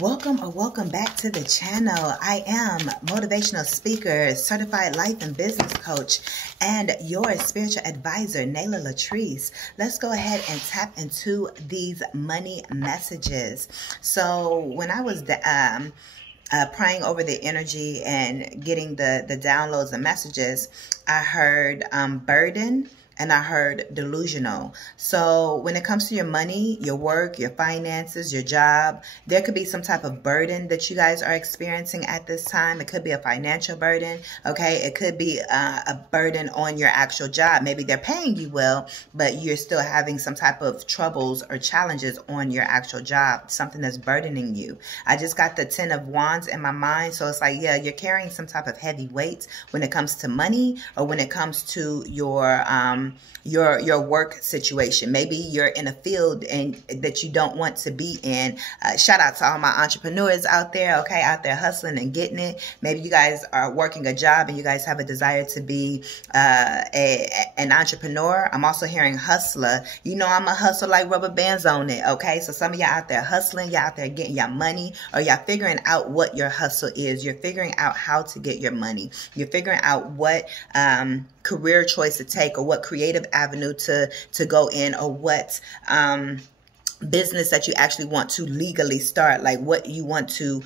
Welcome or welcome back to the channel. I am motivational speaker, certified life and business coach, and your spiritual advisor, Nala Latrice. Let's go ahead and tap into these money messages. So when I was praying over the energy and getting the downloads and messages, I heard burden. And I heard delusional. So when it comes to your money, your work, your finances, your job, there could be some type of burden that you guys are experiencing at this time. It could be a financial burden, okay? It could be a burden on your actual job. Maybe they're paying you well, but you're still having some type of troubles or challenges on your actual job, something that's burdening you. I just got the 10 of Wands in my mind. So it's like, yeah, you're carrying some type of heavy weight when it comes to money or when it comes to your work situation. Maybe you're in a field and that you don't want to be in. Shout out to all my entrepreneurs out there, okay, out there hustling and getting it. Maybe you guys are working a job and you guys have a desire to be an entrepreneur. I'm also hearing hustler. You know, I'm a hustler like rubber bands on it, okay? So some of y'all out there hustling, y'all out there getting your money, or y'all figuring out what your hustle is. You're figuring out how to get your money. You're figuring out what career choice to take, or what creative avenue to go in, or what business that you actually want to legally start, like what you want to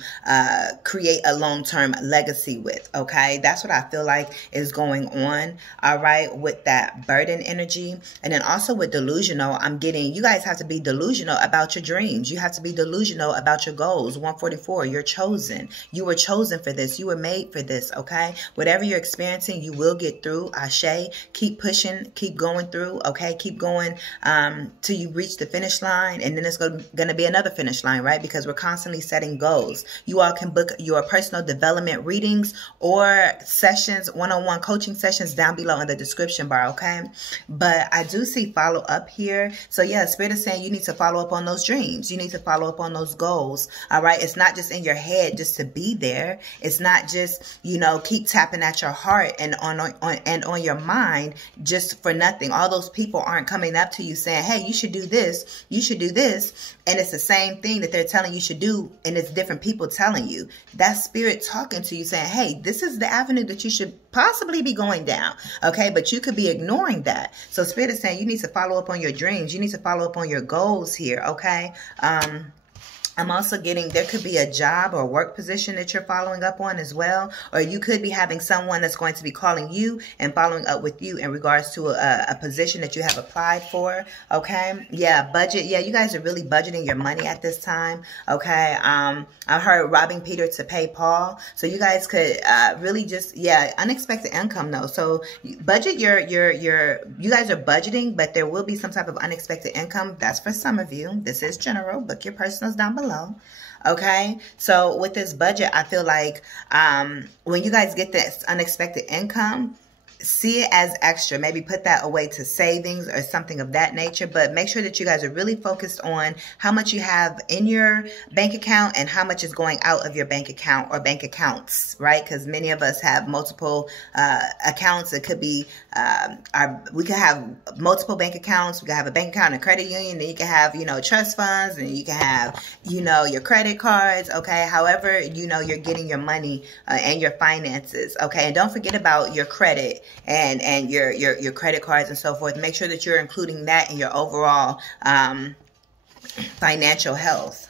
create a long-term legacy with, okay? That's what I feel like is going on, all right, with that burden energy. And then also with delusional, I'm getting, you guys have to be delusional about your dreams. You have to be delusional about your goals. 144, you're chosen. You were chosen for this. You were made for this, okay? Whatever you're experiencing, you will get through. Ashe, keep pushing, keep going through, okay? Keep going till you reach the finish line. And then it's going to be another finish line, right? Because we're constantly setting goals. You all can book your personal development readings or sessions, one-on-one coaching sessions down below in the description bar, okay? But I do see follow up here. So yeah, Spirit is saying you need to follow up on those dreams. You need to follow up on those goals, all right? It's not just in your head just to be there. It's not just, you know, keep tapping at your heart and on your mind just for nothing. All those people aren't coming up to you saying, hey, you should do this. You should do this. And it's the same thing that they're telling you should do, and it's different people telling you. That's spirit talking to you saying, hey, this is the avenue that you should possibly be going down, okay? But you could be ignoring that. So spirit is saying you need to follow up on your dreams. You need to follow up on your goals here, okay? I'm also getting, there could be a job or work position that you're following up on as well. Or you could be having someone that's going to be calling you and following up with you in regards to a position that you have applied for. Okay. Yeah. Budget. Yeah. You guys are really budgeting your money at this time. Okay. I heard robbing Peter to pay Paul. So you guys could really just, yeah, unexpected income though. So budget you guys are budgeting, but there will be some type of unexpected income. That's for some of you. This is general. Book your personals down below. Okay, so with this budget, I feel like when you guys get this unexpected income, see it as extra. Maybe put that away to savings or something of that nature. But make sure that you guys are really focused on how much you have in your bank account and how much is going out of your bank account or bank accounts, right? Because many of us have multiple accounts. It could be we could have multiple bank accounts. We could have a bank account and a credit union. Then you can have, you know, trust funds, and you can have, you know, your credit cards. Okay, however, you know, you're getting your money and your finances. Okay, and don't forget about your credit and your credit cards and so forth. Make sure that you're including that in your overall financial health.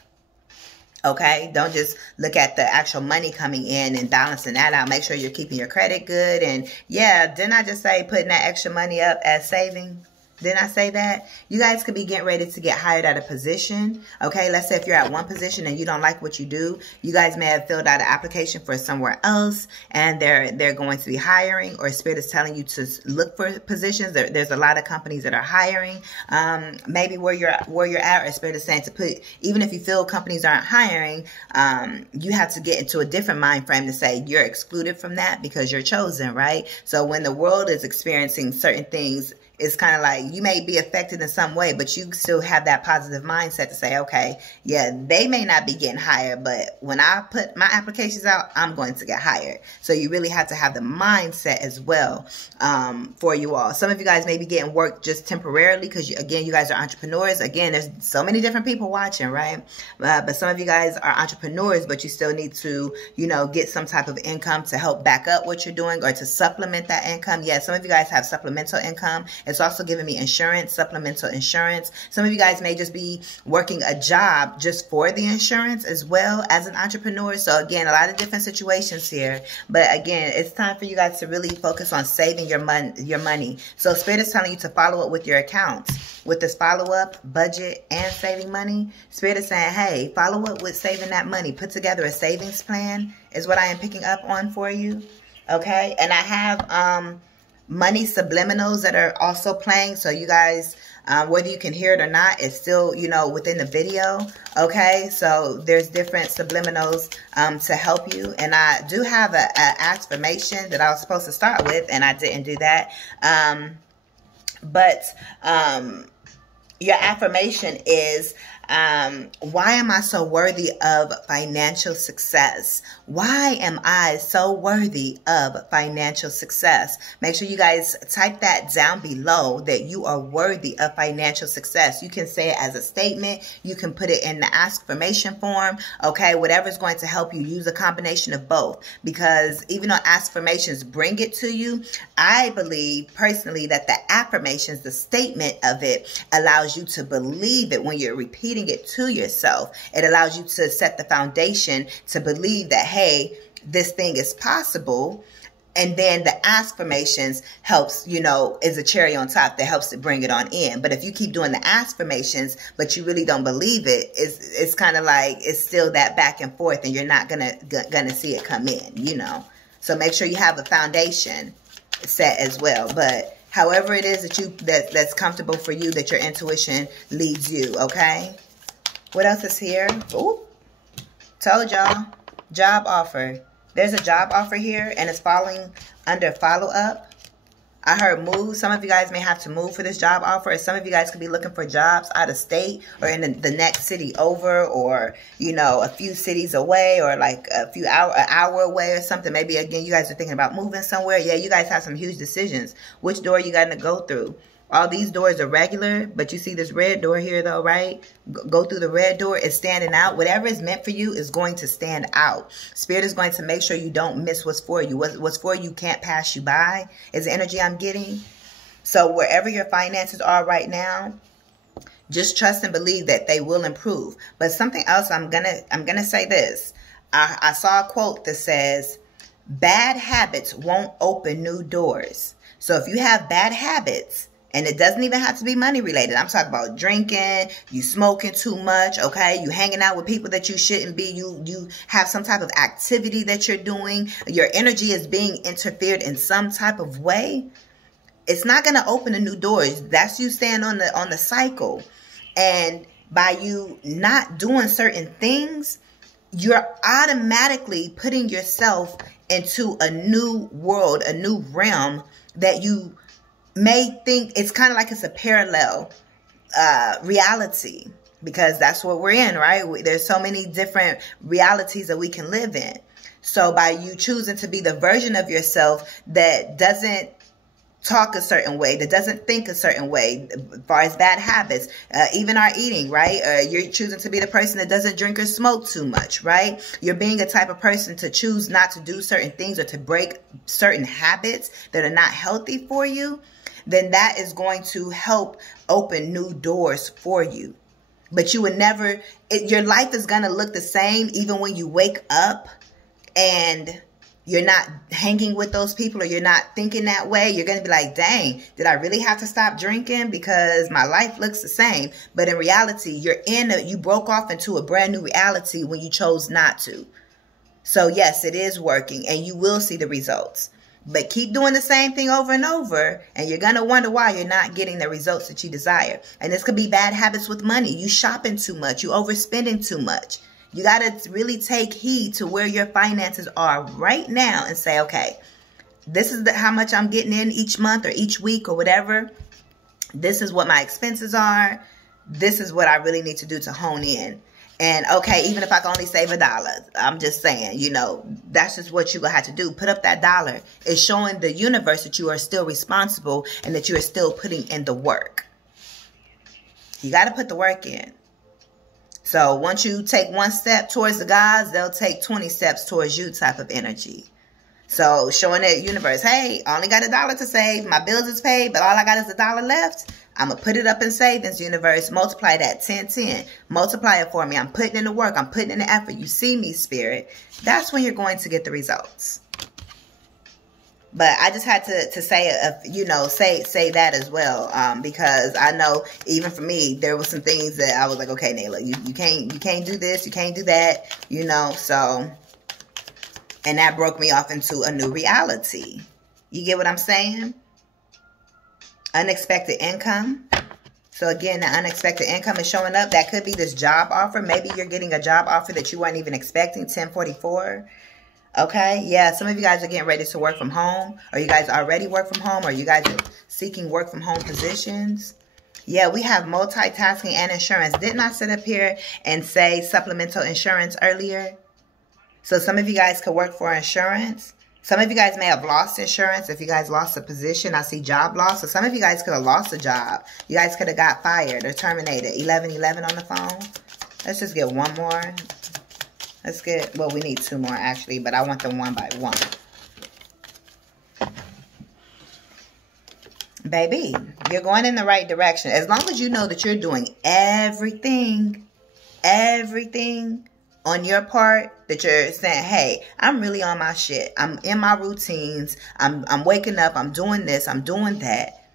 Okay, don't just look at the actual money coming in and balancing that out. Make sure you're keeping your credit good. And yeah, didn't I just say putting that extra money up as saving? Didn't I say that? You guys could be getting ready to get hired at a position. Okay, let's say if you're at one position and you don't like what you do, you guys may have filled out an application for somewhere else, and they're going to be hiring, or Spirit is telling you to look for positions. There's a lot of companies that are hiring. Maybe where you're at, or Spirit is saying to put, even if you feel companies aren't hiring, you have to get into a different mind frame to say you're excluded from that because you're chosen, right? So when the world is experiencing certain things it's kind of like you may be affected in some way, but you still have that positive mindset to say, okay, yeah, they may not be getting hired, but when I put my applications out, I'm going to get hired. So you really have to have the mindset as well for you all. Some of you guys may be getting work just temporarily because, again, you guys are entrepreneurs. Again, there's so many different people watching, right? But some of you guys are entrepreneurs, but you still need to, you know, get some type of income to help back up what you're doing or to supplement that income. Yeah, some of you guys have supplemental income. It's also giving me insurance, supplemental insurance. Some of you guys may just be working a job just for the insurance as well as an entrepreneur. So again, a lot of different situations here. But again, it's time for you guys to really focus on saving your money. So Spirit is telling you to follow up with your accounts. With this follow-up, budget, and saving money, Spirit is saying, hey, follow up with saving that money. Put together a savings plan is what I am picking up on for you. Okay? And I have money subliminals that are also playing, so you guys, whether you can hear it or not, it's still, you know, within the video. Okay, so there's different subliminals to help you, and I do have an affirmation that I was supposed to start with, and I didn't do that. Your affirmation is, why am I so worthy of financial success? Why am I so worthy of financial success? Make sure you guys type that down below, that you are worthy of financial success. You can say it as a statement. You can put it in the affirmation form. Okay, whatever's going to help you. Use a combination of both, because even though affirmations bring it to you, I believe personally that the affirmations, the statement of it, allows you to believe it when you're repeating it to yourself. It allows you to set the foundation to believe that, hey, this thing is possible. And then the affirmations helps, you know, is a cherry on top that helps to bring it on in. But if you keep doing the affirmations, but you really don't believe it, it's kind of like it's still that back and forth, and you're not gonna see it come in, you know. So make sure you have a foundation set as well. But however it is that that's comfortable for you, that your intuition leads you, okay? What else is here? Ooh, told y'all, job offer. There's a job offer here, and it's falling under follow-up. I heard move. Some of you guys may have to move for this job offer. Or some of you guys could be looking for jobs out of state or in the next city over, or, you know, a few cities away, or like an hour away or something. Maybe, again, you guys are thinking about moving somewhere. Yeah, you guys have some huge decisions. Which door you got to go through? All these doors are regular, but you see this red door here, though, right? Go through the red door. It's standing out. Whatever is meant for you is going to stand out. Spirit is going to make sure you don't miss what's for you. What's for you can't pass you by is the energy I'm getting. So wherever your finances are right now, just trust and believe that they will improve. But something else, I'm gonna say this. I saw a quote that says, bad habits won't open new doors. So if you have bad habits, and it doesn't even have to be money related. I'm talking about drinking, you smoking too much, okay? You hanging out with people that you shouldn't be. You have some type of activity that you're doing. Your energy is being interfered in some type of way. It's not going to open the new doors. That's you staying on the cycle. And by you not doing certain things, you're automatically putting yourself into a new world, a new realm that you may think it's kind of like it's a parallel reality, because that's what we're in, right? There's so many different realities that we can live in. So by you choosing to be the version of yourself that doesn't talk a certain way, that doesn't think a certain way, as far as bad habits, even our eating, right? You're choosing to be the person that doesn't drink or smoke too much, right? You're being a type of person to choose not to do certain things or to break certain habits that are not healthy for you. Then that is going to help open new doors for you. But you would never, your life is going to look the same even when you wake up and you're not hanging with those people, or you're not thinking that way. You're going to be like, dang, did I really have to stop drinking because my life looks the same? But in reality, you broke off into a brand new reality when you chose not to. So yes, it is working, and you will see the results. But keep doing the same thing over and over, and you're going to wonder why you're not getting the results that you desire. And this could be bad habits with money. You shopping too much. You overspending too much. You got to really take heed to where your finances are right now and say, okay, this is how much I'm getting in each month or each week or whatever. This is what my expenses are. This is what I really need to do to hone in. And okay, even if I can only save $1, I'm just saying, you know, that's just what you're going to have to do. Put up that dollar. It's showing the universe that you are still responsible and that you are still putting in the work. You got to put the work in. So once you take one step towards the gods, they'll take 20 steps towards you type of energy. So showing that universe, hey, I only got $1 to save. My bills is paid, but all I got is $1 left. I'm going to put it up in savings, universe. Multiply that 10. Multiply it for me. I'm putting in the work. I'm putting in the effort. You see me, spirit. That's when you're going to get the results. But I just had to say, you know, say that as well, because I know even for me, there were some things that I was like, okay, Nala, you can't do this, you can't do that, you know. So, and that broke me off into a new reality. You get what I'm saying? Unexpected income. So again, the unexpected income is showing up. That could be this job offer. Maybe you're getting a job offer that you weren't even expecting. 1044. Okay, yeah, some of you guys are getting ready to work from home, or you guys already work from home, or you guys are seeking work from home positions. Yeah, we have multitasking and insurance. Didn't I sit up here and say supplemental insurance earlier? So some of you guys could work for insurance. Some of you guys may have lost insurance if you guys lost a position. I see job loss. So some of you guys could have lost a job. You guys could have got fired or terminated. 1111 on the phone. Let's just get one more. Let's get, well, we need 2 more actually, but I want them one by one. Baby, you're going in the right direction. As long as you know that you're doing everything on your part, that you're saying, hey, I'm really on my shit. I'm in my routines. I'm waking up. I'm doing this. I'm doing that.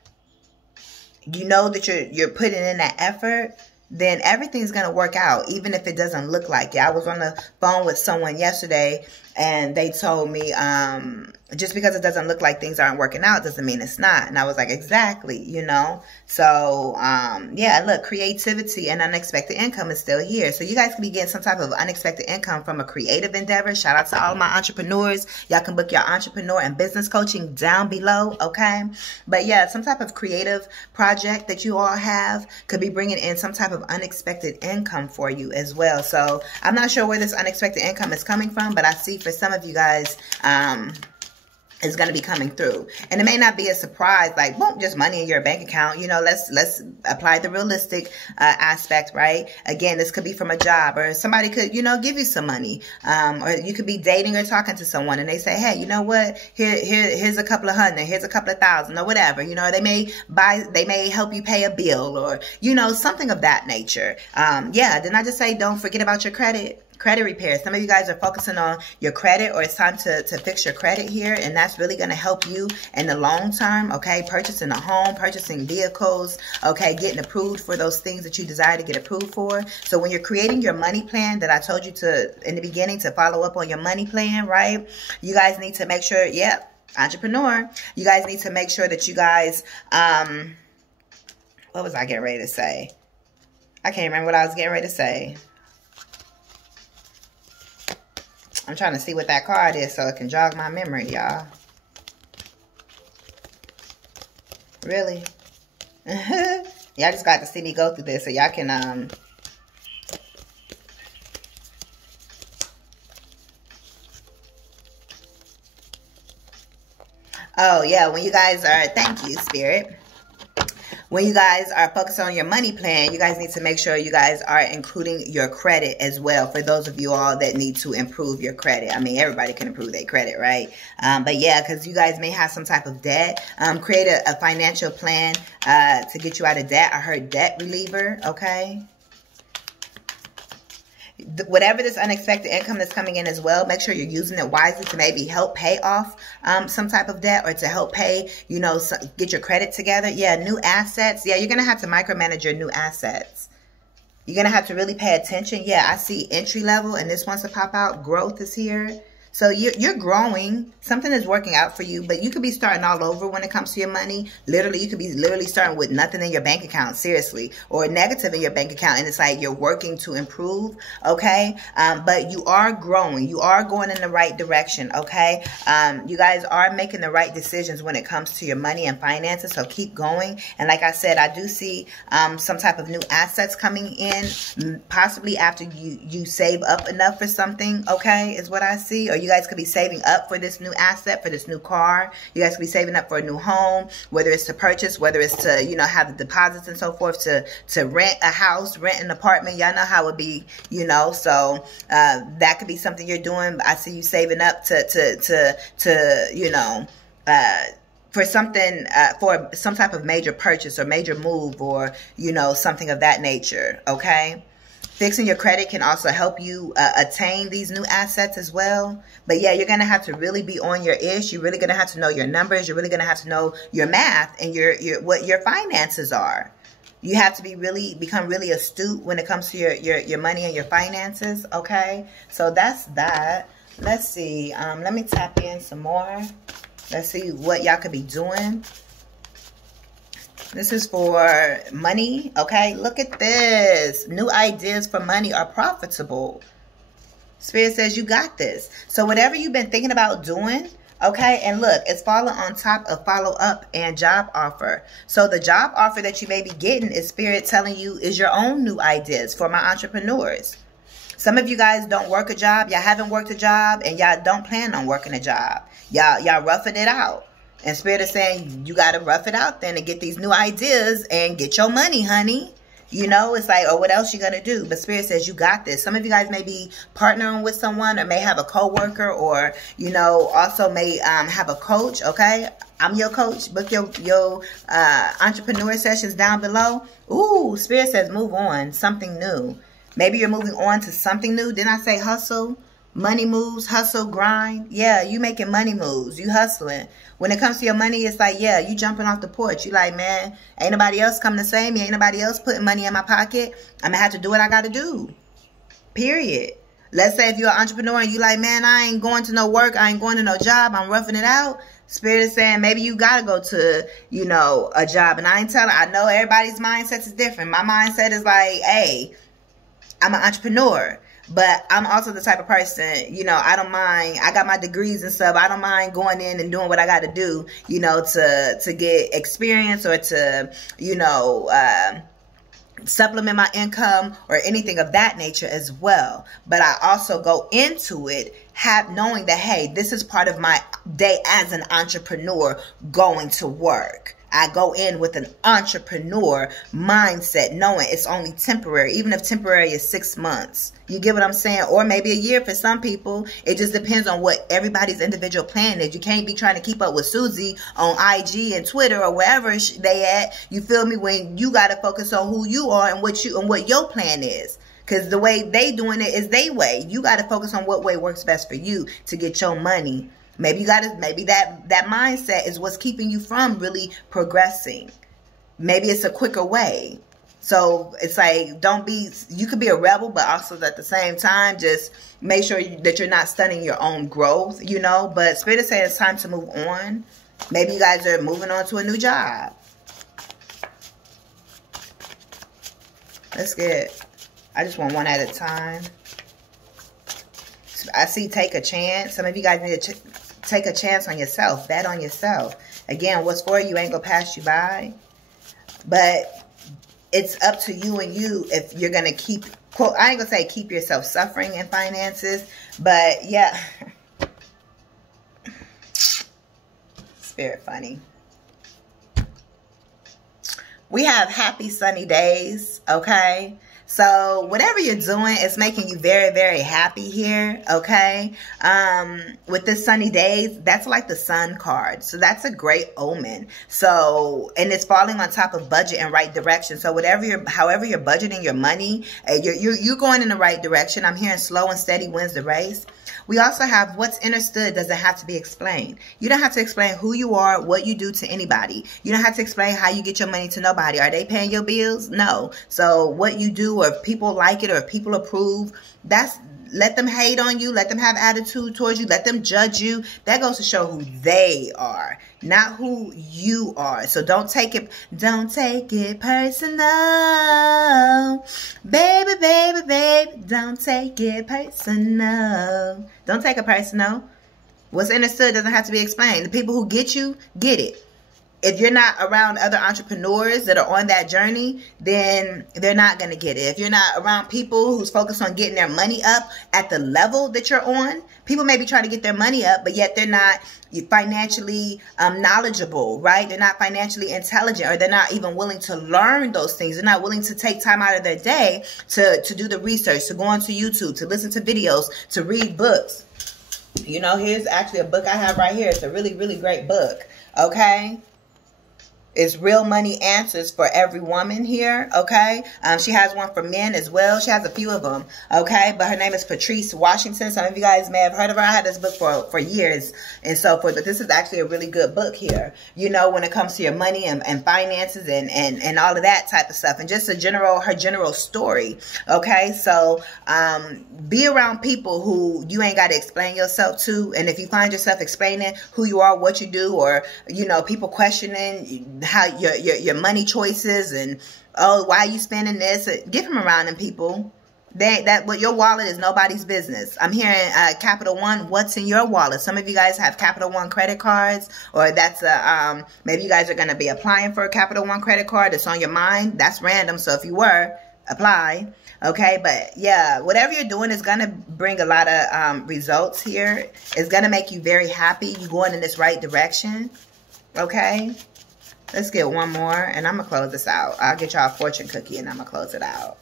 You know that you're putting in that effort. Then everything's going to work out, even if it doesn't look like it. I was on the phone with someone yesterday, and they told me, just because it doesn't look like things aren't working out doesn't mean it's not. And I was like, exactly, you know. So, yeah, look, creativity and unexpected income is still here. So you guys can be getting some type of unexpected income from a creative endeavor. Shout out to all my entrepreneurs. Y'all can book your entrepreneur and business coaching down below, okay? But yeah, some type of creative project that you all have could be bringing in some type of unexpected income for you as well. So I'm not sure where this unexpected income is coming from, but I see for some of you guys, is going to be coming through. And it may not be a surprise, like, boom, just money in your bank account. You know, let's apply the realistic aspect, right? Again, this could be from a job, or somebody could, you know, give you some money. Or you could be dating or talking to someone and they say, hey, you know what? Here's a couple of $100, here's a couple of $1,000 or whatever. You know, they may help you pay a bill, or, you know, something of that nature. Yeah, didn't I just say don't forget about your credit repair? Some of you guys are focusing on your credit, or it's time to fix your credit here, and that's really going to help you in the long term, okay? Purchasing a home, purchasing vehicles, okay? Getting approved for those things that you desire to get approved for. So when you're creating your money plan that I told you to in the beginning to follow up on your money plan, right? You guys need to make sure, yep, entrepreneur, you guys need to make sure that you guys, what was I getting ready to say? I can't remember what I was getting ready to say. I'm trying to see what that card is so it can jog my memory, y'all. Really? Y'all just got to see me go through this so y'all can, oh, yeah, when you guys are, thank you, Spirit. When you guys are focused on your money plan, you guys need to make sure you guys are including your credit as well. For those of you all that need to improve your credit. I mean, everybody can improve their credit, right? But yeah, because you guys may have some type of debt. Create a financial plan to get you out of debt. I heard debt reliever, okay? Whatever this unexpected income that's coming in as well, make sure you're using it wisely to maybe help pay off some type of debt, or to help pay, you know, get your credit together. Yeah, new assets. Yeah, you're going to have to micromanage your new assets. You're going to have to really pay attention. Yeah, I see entry level, and this wants to pop out. Growth is here. So you're growing. Something is working out for you, but you could be starting all over when it comes to your money. Literally, you could be literally starting with nothing in your bank account, seriously, or negative in your bank account. And it's like you're working to improve, okay? But you are growing. You are going in the right direction, okay? You guys are making the right decisions when it comes to your money and finances, so keep going. And like I said, I do see some type of new assets coming in, possibly after you save up enough for something, okay, is what I see. Or you guys could be saving up for this new asset, for this new car. You guys could be saving up for a new home, whether it's to purchase, whether it's to, you know, have the deposits and so forth, to rent a house, rent an apartment. Y'all know how it be, you know. So that could be something you're doing. I see you saving up to you know, for something, for some type of major purchase or major move, or, you know, something of that nature, okay? Fixing your credit can also help you attain these new assets as well. But yeah, you're going to have to really be on your ish. You're really going to have to know your numbers. You're really going to have to know your math and what your finances are. You have to become really astute when it comes to your money and your finances, okay? So that's that. Let's see. Let me tap in some more. Let's see what y'all could be doing. This is for money, okay? Look at this. New ideas for money are profitable. Spirit says you got this. So whatever you've been thinking about doing, okay? And look, it's falling on top of follow-up and job offer. So the job offer that you may be getting is Spirit telling you is your own new ideas for my entrepreneurs. Some of you guys don't work a job. Y'all haven't worked a job, and y'all don't plan on working a job. Y'all roughing it out. And Spirit is saying, you got to rough it out then and get these new ideas and get your money, honey. You know, it's like, oh, what else you going to do? But Spirit says, you got this. Some of you guys may be partnering with someone, or may have a coworker, or, you know, also may have a coach, okay? I'm your coach. Book your entrepreneur sessions down below. Ooh, Spirit says, move on. Something new. Maybe you're moving on to something new. Didn't I say hustle? Money moves, hustle, grind. Yeah, you making money moves. You hustling. When it comes to your money, it's like, yeah, you jumping off the porch. You like, man, ain't nobody else coming to save me. Ain't nobody else putting money in my pocket. I'm going to have to do what I got to do. Period. Let's say if you're an entrepreneur and you like, man, I ain't going to no work. I ain't going to no job. I'm roughing it out. Spirit is saying maybe you got to go to, you know, a job. And I know everybody's mindset is different. My mindset is like, hey, I'm an entrepreneur. But I'm also the type of person, you know, I don't mind. I got my degrees and stuff. I don't mind going in and doing what I got to do, you know, to get experience, or to, you know, supplement my income or anything of that nature as well. But I also go into it knowing that, hey, this is part of my day as an entrepreneur going to work. I go in with an entrepreneur mindset, knowing it's only temporary, even if temporary is 6 months. You get what I'm saying? Or maybe a year for some people. It just depends on what everybody's individual plan is. You can't be trying to keep up with Susie on IG and Twitter or wherever they at. You feel me? When you got to focus on who you are and what your plan is. Because the way they doing it is their way. You got to focus on what way works best for you to get your money. Maybe that mindset is what's keeping you from really progressing. Maybe it's a quicker way. So it's like, you could be a rebel, but also at the same time, just make sure that you're not stunning your own growth, you know. But Spirit is saying it's time to move on. Maybe you guys are moving on to a new job. Let's get, I just want one at a time. I see take a chance. Some of you guys need to take a chance on yourself. Bet on yourself. Again, what's for you ain't going to pass you by. But it's up to you and you if you're going to keep, quote, I ain't going to say keep yourself suffering in finances. But yeah. Spirit funny. We have happy sunny days, okay? So whatever you're doing, it's making you very, very happy here, okay? With this sunny days, that's like the sun card. So that's a great omen. So, and it's falling on top of budget and right direction. So however you're budgeting your money, you're going in the right direction. I'm hearing slow and steady wins the race. We also have what's understood doesn't have to be explained. You don't have to explain who you are, what you do to anybody. You don't have to explain how you get your money to nobody. Are they paying your bills? No. So what you do, or if people like it, or if people approve, that's let them hate on you. Let them have attitude towards you. Let them judge you. That goes to show who they are, not who you are. So don't take it personal. Baby, baby, baby, don't take it personal. Don't take it personal. What's understood doesn't have to be explained. The people who get you, get it. If you're not around other entrepreneurs that are on that journey, then they're not going to get it. If you're not around people who's focused on getting their money up at the level that you're on, people may be trying to get their money up, but yet they're not financially knowledgeable, right? They're not financially intelligent, or they're not even willing to learn those things. They're not willing to take time out of their day to do the research, to go onto YouTube, to listen to videos, to read books. You know, here's actually a book I have right here. It's a really, really great book, okay? It's Real Money Answers for Every Woman here, okay? She has one for men as well. She has a few of them, okay? But her name is Patrice Washington. Some of you guys may have heard of her. I had this book for years and so forth. But this is actually a really good book here, you know, when it comes to your money and finances and all of that type of stuff. And just her general story, okay? So be around people who you ain't got to explain yourself to. And if you find yourself explaining who you are, what you do, or, you know, people questioning how your money choices and, oh, why are you spending this? Get from around them people. What your wallet is nobody's business. I'm hearing Capital One. What's in your wallet? Some of you guys have Capital One credit cards, or that's maybe you guys are going to be applying for a Capital One credit card that's on your mind. That's random. So if you were, apply. Okay, but yeah, whatever you're doing is going to bring a lot of results here. It's going to make you very happy. You're going in this right direction. Okay. Let's get one more, and I'm going to close this out. I'll get y'all a fortune cookie, and I'm going to close it out.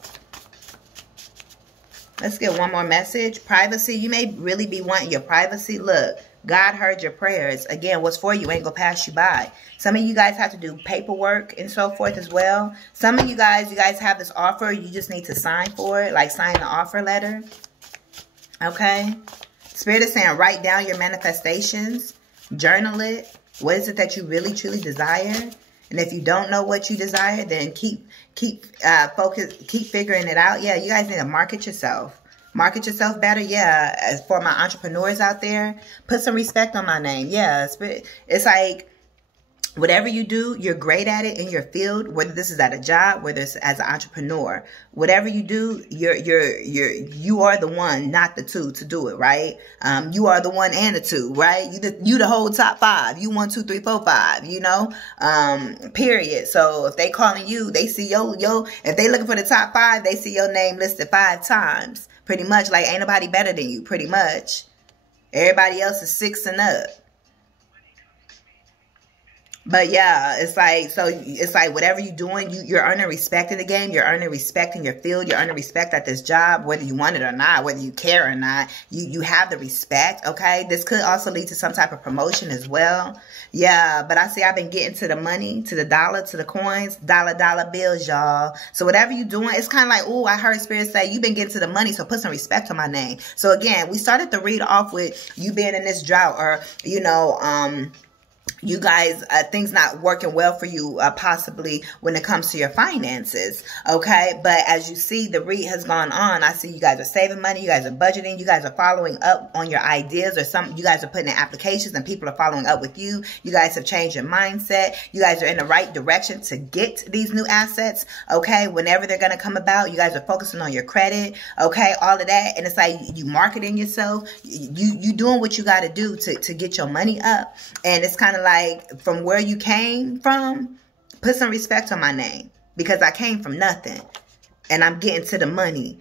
Let's get one more message. Privacy. You may really be wanting your privacy. Look, God heard your prayers. Again, what's for you ain't going to pass you by. Some of you guys have to do paperwork and so forth as well. Some of you guys have this offer. You just need to sign for it, like sign the offer letter. Okay? Spirit is saying write down your manifestations. Journal it. What is it that you really, truly desire? And if you don't know what you desire, then keep figuring it out. Yeah, you guys need to market yourself. Market yourself better. Yeah, as for my entrepreneurs out there, put some respect on my name. Yeah, it's like, whatever you do, you're great at it in your field, whether this is at a job, whether it's as an entrepreneur. Whatever you do, you are the one, not the two, to do it, right? You are the one and the two, right? You the whole top five. You 1, 2, 3, 4, 5, you know? Period. So if they calling you, they see if they looking for the top 5, they see your name listed 5 times. Pretty much, like ain't nobody better than you, pretty much. Everybody else is 6 and up. But yeah, it's like whatever you're doing, you're earning respect in the game. You're earning respect in your field. You're earning respect at this job, whether you want it or not, whether you care or not. You have the respect, okay? This could also lead to some type of promotion as well. Yeah, but I've been getting to the money, to the dollar, to the coins, dollar bills, y'all. So whatever you're doing, it's kind of like, oh, I heard Spirit say, you've been getting to the money, so put some respect on my name. So again, we started the read off with you being in this drought, or, you know, you guys, things not working well for you, possibly when it comes to your finances. Okay. But as you see, the read has gone on. I see you guys are saving money. You guys are budgeting. You guys are following up on your ideas, or you guys are putting in applications and people are following up with you. You guys have changed your mindset. You guys are in the right direction to get these new assets. Okay. Whenever they're going to come about, you guys are focusing on your credit. Okay. All of that. And it's like you marketing yourself. You doing what you got to do to get your money up. And it's kind of like, from where you came from, put some respect on my name, because I came from nothing and I'm getting to the money.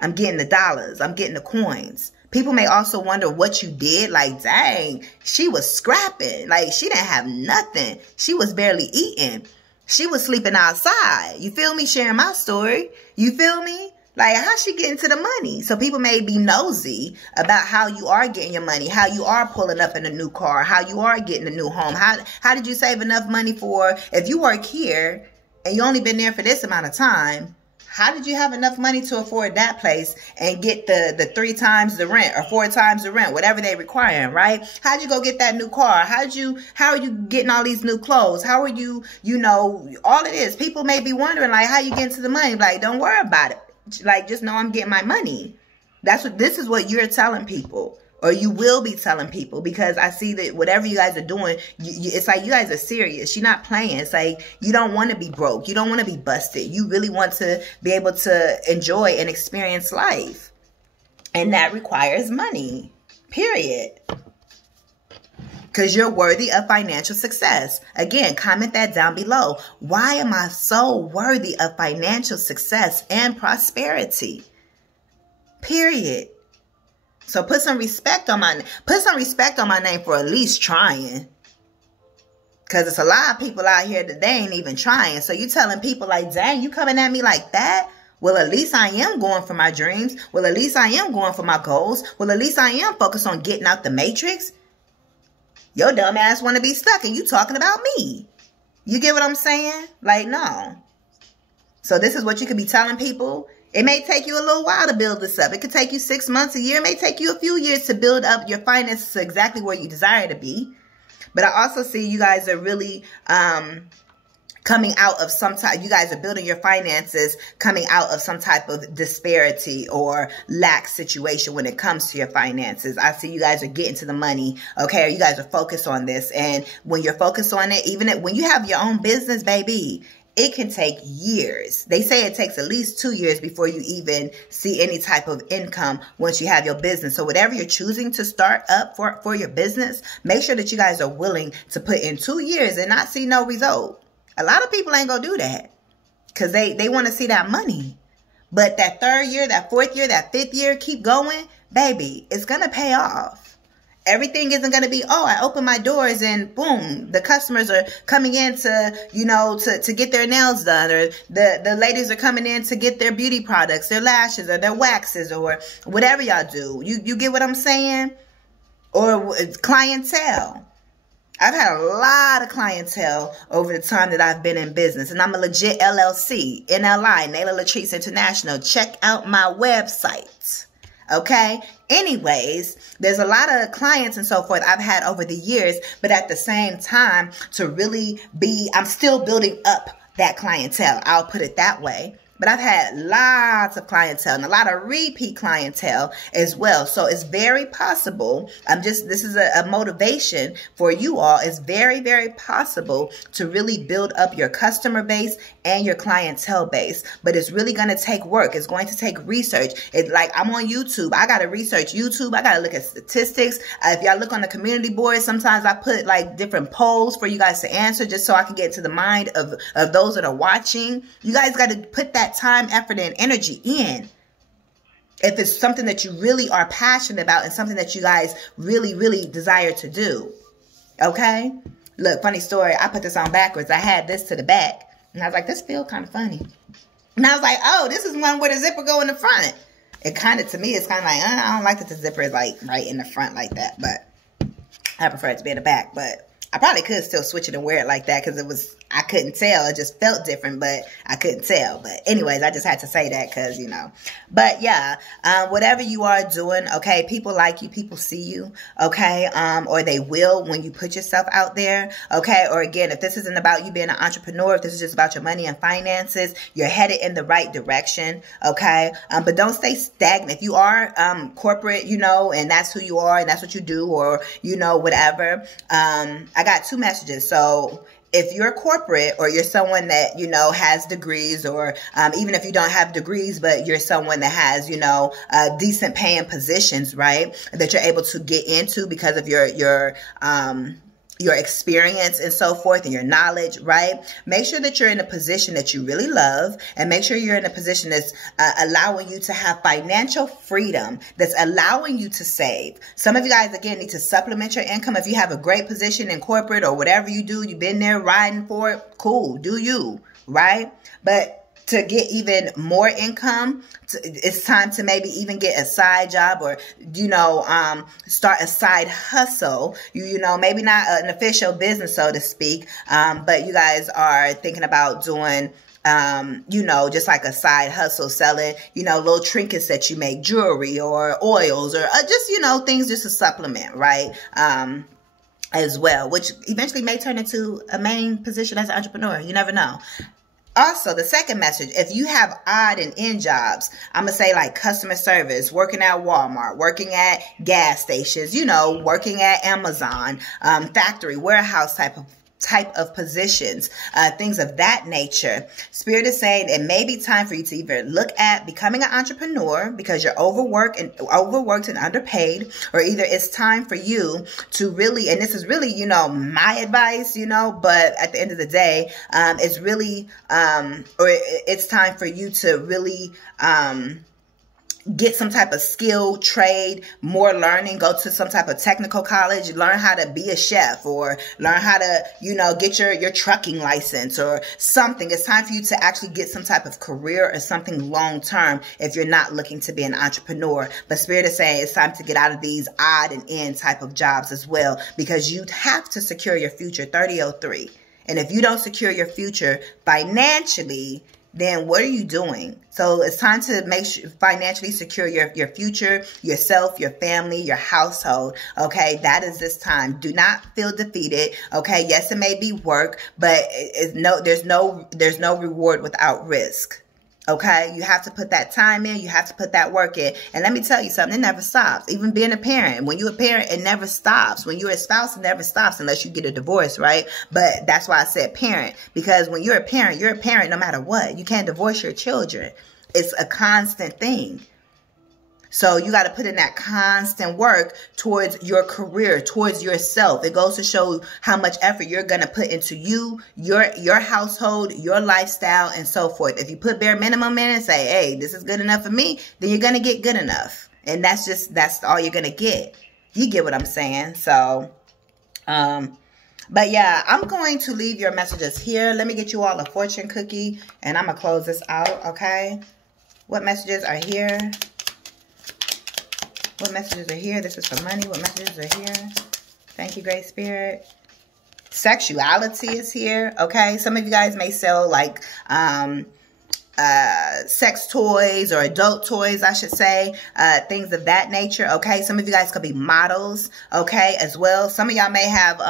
I'm getting the dollars. I'm getting the coins. People may also wonder what you did. Like, dang, she was scrapping. Like, she didn't have nothing. She was barely eating. She was sleeping outside. You feel me? Sharing my story. You feel me? Like, how's she getting to the money? So people may be nosy about how you are getting your money, how you are pulling up in a new car, how you are getting a new home. How did you save enough money for, if you work here and you only been there for this amount of time, how did you have enough money to afford that place and get the 3 times the rent or 4 times the rent, whatever they require, right? How'd you go get that new car? How are you getting all these new clothes? How are you, you know, all it is. People may be wondering, like, how you getting to the money? Like, don't worry about it. Like, just know I'm getting my money. This is what you're telling people. Or you will be telling people, because I see that whatever you guys are doing, it's like you guys are serious. You're not playing. It's like you don't want to be broke. You don't want to be busted. You really want to be able to enjoy and experience life. And that requires money, period. Because you're worthy of financial success. Again, comment that down below. Why am I so worthy of financial success and prosperity? Period. So put some respect on my name for at least trying. Because it's a lot of people out here that they ain't even trying. So you telling people like, dang, you coming at me like that? Well, at least I am going for my dreams. Well, at least I am going for my goals. Well, at least I am focused on getting out the matrix. Your dumb ass want to be stuck and you talking about me. You get what I'm saying? Like, no. So this is what you could be telling people. It may take you a little while to build this up. It could take you 6 months, a year. It may take you a few years to build up your finances to exactly where you desire to be. But I also see you guys are really coming out of some type. You guys are building your finances coming out of some type of disparity or lack situation when it comes to your finances. I see you guys are getting to the money. Okay. Or you guys are focused on this. And when you're focused on it, even when you have your own business, baby, it can take years. They say it takes at least 2 years before you even see any type of income once you have your business. So whatever you're choosing to start up for your business, make sure that you guys are willing to put in 2 years and not see no result. A lot of people ain't gonna do that because they want to see that money. But that 3rd year, that 4th year, that 5th year, keep going, baby, it's going to pay off. Everything isn't going to be, oh, I open my doors and boom, the customers are coming in to, you know, to get their nails done, or the ladies are coming in to get their beauty products, their lashes or their waxes or whatever y'all do. You get what I'm saying? Or clientele. I've had a lot of clientele over the time that I've been in business, and I'm a legit LLC, NLI, Nala Latrice International. Check out my website. Okay. Anyways, there's a lot of clients and so forth I've had over the years, but at the same time, to really be, I'm still building up that clientele. I'll put it that way. But I've had lots of clientele and a lot of repeat clientele as well. So it's very possible. This is a motivation for you all. It's very, very possible to really build up your customer base and your clientele base. But it's really going to take work. It's going to take research. It's like I'm on YouTube. I got to research YouTube. I got to look at statistics. If y'all look on the community board, sometimes I put like different polls for you guys to answer just so I can get into the mind of those that are watching. You guys got to put that time, effort, and energy in. If it's something that you really are passionate about and something that you guys really, really desire to do. Okay? Look, funny story. I put this on backwards. I had this to the back. And I was like, this feels kind of funny. And I was like, oh, this is one where the zipper go in the front. It kind of, to me, it's kind of like, I don't like that the zipper is like right in the front like that. But I prefer it to be in the back. But I probably could still switch it and wear it like that because I couldn't tell. It just felt different, but I couldn't tell. But anyways, I just had to say that because, you know. But yeah, whatever you are doing, okay, people like you, people see you, okay, or they will when you put yourself out there, okay. Or again, if this isn't about you being an entrepreneur, if this is just about your money and finances, you're headed in the right direction, okay. But don't stay stagnant. If you are corporate, you know, and that's who you are and that's what you do, or, you know, whatever, I got 2 messages. So if you're corporate or you're someone that, you know, has degrees, or even if you don't have degrees, but you're someone that has, you know, decent paying positions, right, that you're able to get into because of your experience and so forth and your knowledge, right? Make sure that you're in a position that you really love, and make sure you're in a position that's allowing you to have financial freedom, that's allowing you to save. Some of you guys, again, need to supplement your income. If you have a great position in corporate or whatever you do, you've been there riding for it, cool, do you, right? But to get even more income, it's time to maybe even get a side job, or, you know, start a side hustle. You know, maybe not an official business, so to speak, but you guys are thinking about doing, you know, just like a side hustle, selling, you know, little trinkets that you make, jewelry or oils, or just, you know, things just to supplement, right? As well, which eventually may turn into a main position as an entrepreneur. You never know. Also, the second message, if you have odd and end jobs, I'm going to say like customer service, working at Walmart, working at gas stations, you know, working at Amazon, factory, warehouse type of positions, things of that nature. Spirit is saying it may be time for you to either look at becoming an entrepreneur because you're overworked and underpaid, or either it's time for you to really, and this is really, you know, my advice, you know, but at the end of the day, it's really, or it's time for you to really, get some type of skill, trade, more learning, go to some type of technical college, learn how to be a chef, or learn how to, you know, get your trucking license or something. It's time for you to actually get some type of career or something long term if you're not looking to be an entrepreneur. But Spirit is saying it's time to get out of these odd and end type of jobs as well, because you have to secure your future. 3003. And if you don't secure your future financially, then what are you doing? So it's time to make sure financially secure your future, yourself, your family, your household. Okay, that is this time. Do not feel defeated. Okay, yes, it may be work, but there's no reward without risk. Okay, you have to put that time in. You have to put that work in. And let me tell you something, it never stops. Even being a parent, when you're a parent, it never stops. When you're a spouse, it never stops unless you get a divorce, right? But that's why I said parent, because when you're a parent no matter what. You can't divorce your children. It's a constant thing. So you got to put in that constant work towards your career, towards yourself. It goes to show how much effort you're going to put into you, your household, your lifestyle, and so forth. If you put bare minimum in and say, hey, this is good enough for me, then you're going to get good enough. And that's all you're going to get. You get what I'm saying? So, but yeah, I'm going to leave your messages here. Let me get you all a fortune cookie, and I'm going to close this out, okay? What messages are here? What messages are here? This is for money. What messages are here? Thank you, Great Spirit. Sexuality is here, okay? Some of you guys may sell like sex toys or adult toys, I should say, things of that nature, okay? Some of you guys could be models, okay, as well. Some of y'all may have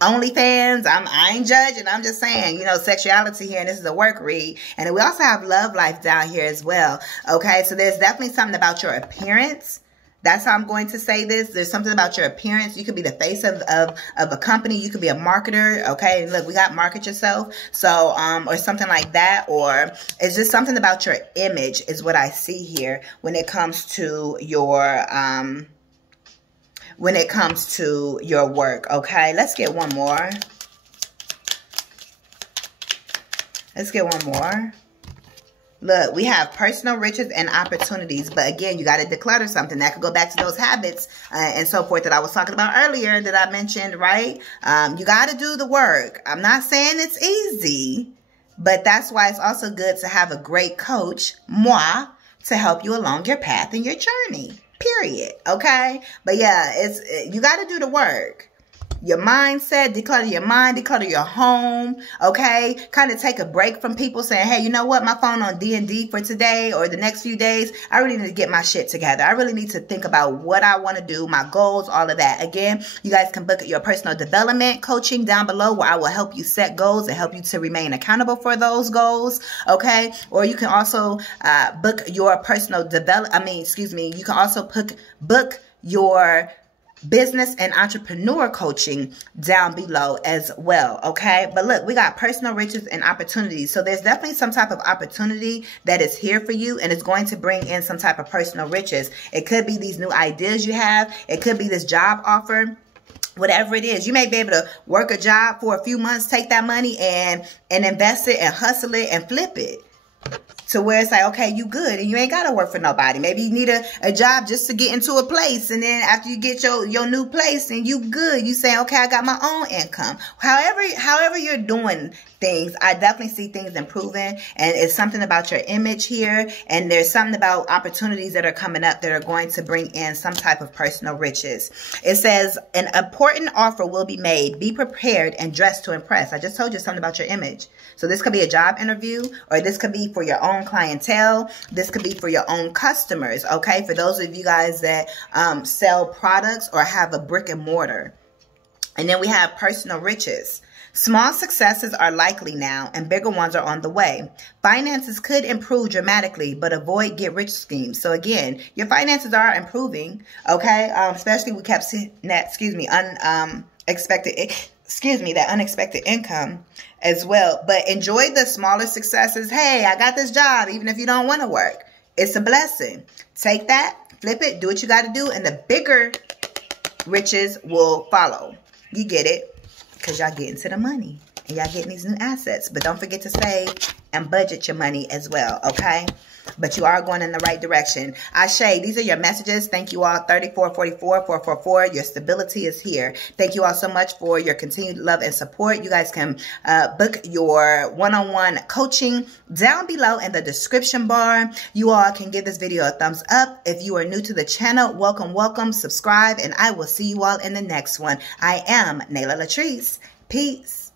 OnlyFans. I ain't judging. I'm just saying, you know, sexuality here, and this is a work read. And we also have love life down here as well. Okay, so there's definitely something about your appearance. That's how I'm going to say this. There's something about your appearance. You could be the face of a company. You could be a marketer. Okay, look, we got market yourself. So, or something like that. Or it's just something about your image is what I see here when it comes to your work, okay? Let's get one more. Let's get one more. Look, we have personal riches and opportunities. But again, you got to declutter something. That could go back to those habits and so forth that I was talking about earlier that I mentioned, right? You got to do the work. I'm not saying it's easy, but that's why it's also good to have a great coach, moi, to help you along your path and your journey. Period. Okay? But yeah, you got to do the work. Your mindset, declutter your mind, declutter your home, okay? Kind of take a break from people saying, hey, you know what? My phone on D&D for today or the next few days. I really need to get my shit together. I really need to think about what I want to do, my goals, all of that. Again, you guys can book your personal development coaching down below where I will help you set goals and help you to remain accountable for those goals, okay? Or you can also book your personal you can also book your business and entrepreneur coaching down below as well, okay? But look, we got personal riches and opportunities. So there's definitely some type of opportunity that is here for you, and it's going to bring in some type of personal riches. It could be these new ideas you have. It could be this job offer. Whatever it is, you may be able to work a job for a few months, take that money and invest it and hustle it and flip it. To where it's like, okay, you good and you ain't got to work for nobody. Maybe you need a job just to get into a place. And then after you get your new place and you good, you say, okay, I got my own income. However you're doing things, I definitely see things improving. And it's something about your image here. And there's something about opportunities that are coming up that are going to bring in some type of personal riches. It says an important offer will be made. Be prepared and dressed to impress. I just told you something about your image. So this could be a job interview, or this could be for your own clientele. This could be for your own customers, okay? For those of you guys that sell products or have a brick and mortar. And then we have personal riches. Small successes are likely now, and bigger ones are on the way. Finances could improve dramatically, but avoid get-rich schemes. So again, your finances are improving, okay? Especially we kept seeing that, that unexpected income as well. But enjoy the smaller successes. Hey, I got this job, even if you don't want to work. It's a blessing. Take that, flip it, do what you got to do, and the bigger riches will follow. You get it? Because y'all getting to the money and y'all getting these new assets. But don't forget to save and budget your money as well, okay? But you are going in the right direction. Ashe, these are your messages. Thank you all. 3444 444. Your stability is here. Thank you all so much for your continued love and support. You guys can book your one-on-one coaching down below in the description bar. You all can give this video a thumbs up. If you are new to the channel, welcome, welcome. Subscribe, and I will see you all in the next one. I am Nala Latrice. Peace.